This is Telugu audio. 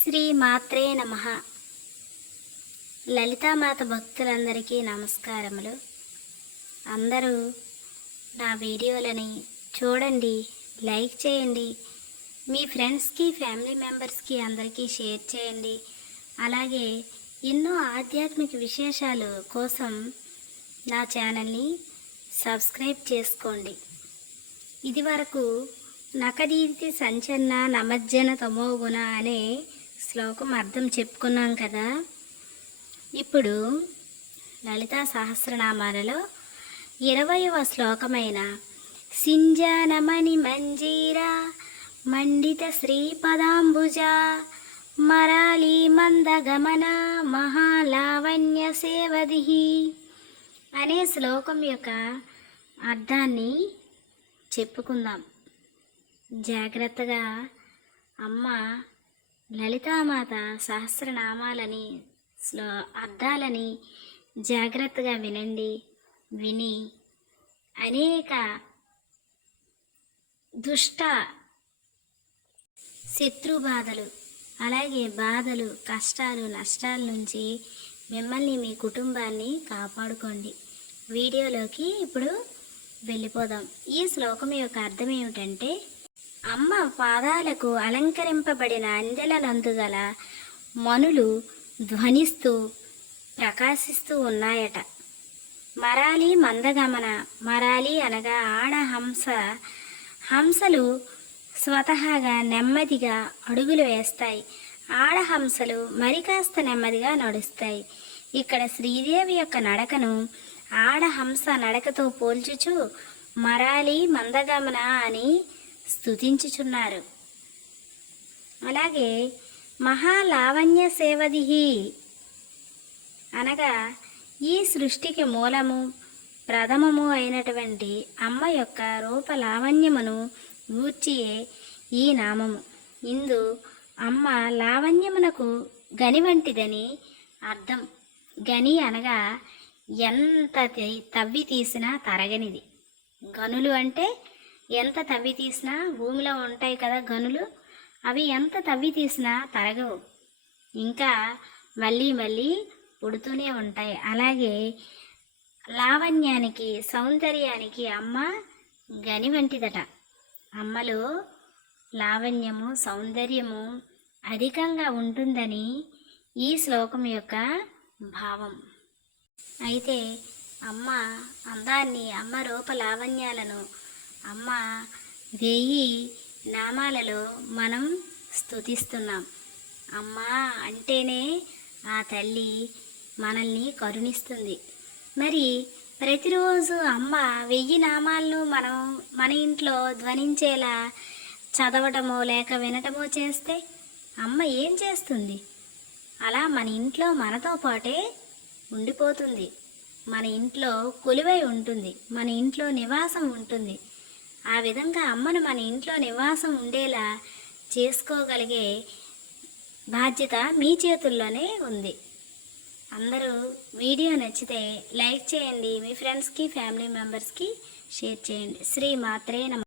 శ్రీ మాత్రే నమ. లలితామాత భక్తులందరికీ నమస్కారములు. అందరూ నా వీడియోలని చూడండి లైక్ చేయండి మీ ఫ్రెండ్స్కి ఫ్యామిలీ మెంబర్స్కి అందరికీ షేర్ చేయండి. అలాగే ఎన్నో ఆధ్యాత్మిక విశేషాలు కోసం నా ఛానల్ని సబ్స్క్రైబ్ చేసుకోండి. ఇది వరకు నకదీర్తి సంచన్న నమజ్జన తమోగుణ అనే శ్లోకం అర్థం చెప్పుకున్నాం కదా. ఇప్పుడు లలితా సహస్రనామాలలో ఇరవయవ శ్లోకమైన సింజానమణి మంజీరా మండిత శ్రీపదాంబుజ మరాళి మందగమన మహాలావణ్య సేవది అనే శ్లోకం యొక్క అర్థాన్ని చెప్పుకుందాం. జాగ్రత్తగా అమ్మ లలితామాత సహస్రనామాలని స్లో అర్థాలని జాగ్రత్తగా వినండి విని అనేక దుష్ట శత్రు బాధలు అలాగే బాధలు కష్టాలు నష్టాల నుంచి మిమ్మల్ని మీ కుటుంబాన్ని కాపాడుకోండి. వీడియోలోకి ఇప్పుడు వెళ్ళిపోదాం. ఈ శ్లోకం యొక్క అర్థం ఏమిటంటే అమ్మ పాదాలకు అలంకరింపబడిన అందెల మనులు ధ్వనిస్తూ ప్రకాశిస్తూ ఉన్నాయట. మరాలి మందగమన మరాలి అనగా ఆడ హంస. హంసలు స్వతహాగా నెమ్మదిగా అడుగులు వేస్తాయి. ఆడహంసలు మరికాస్త నెమ్మదిగా నడుస్తాయి. ఇక్కడ శ్రీదేవి యొక్క నడకను ఆడహంస నడకతో పోల్చుచు మరాలి మందగమన అని స్థుతించుచున్నారు అలాగే మహాలావణ్య సేవదిహి అనగా ఈ సృష్టికి మూలము ప్రథమము అయినటువంటి అమ్మ యొక్క రూప లావణ్యమును గూర్చియే ఈ నామము. ఇందు అమ్మ లావణ్యమునకు గని వంటిదని అర్థం. గని అనగా ఎంత తవ్వి తీసినా తరగనిది. గనులు అంటే ఎంత తవ్వి తీసినా భూమిలో ఉంటాయి కదా గనులు అవి ఎంత తవ్వి తీసినా తరగవు. ఇంకా మళ్ళీ మళ్ళీ పుడుతూనే ఉంటాయి. అలాగే లావణ్యానికి సౌందర్యానికి అమ్మ గని వంటిదట. అమ్మలో లావణ్యము సౌందర్యము అధికంగా ఉంటుందని ఈ శ్లోకం యొక్క భావం. అయితే అమ్మ అందాన్ని అమ్మ రూప లావణ్యాలను అమ్మ వెయ్యి నామాలలో మనం స్తుతిస్తున్నాం. అమ్మ అంటేనే ఆ తల్లి మనల్ని కరుణిస్తుంది. మరి ప్రతిరోజు అమ్మ వెయ్యి నామాలను మనం మన ఇంట్లో ధ్వనించేలా చదవటమో లేక వినటమో చేస్తే అమ్మ ఏం చేస్తుంది? అలా మన ఇంట్లో మనతో పాటే ఉండిపోతుంది. మన ఇంట్లో కొలువై ఉంటుంది. మన ఇంట్లో నివాసం ఉంటుంది. ఆ విధంగా అమ్మను మన ఇంట్లో నివాసం ఉండేలా చేసుకోగలిగే బాధ్యత మీ చేతుల్లోనే ఉంది. అందరూ వీడియో నచ్చితే లైక్ చేయండి. మీ ఫ్రెండ్స్కి ఫ్యామిలీ మెంబర్స్కి షేర్ చేయండి. శ్రీ మాత్రే నమ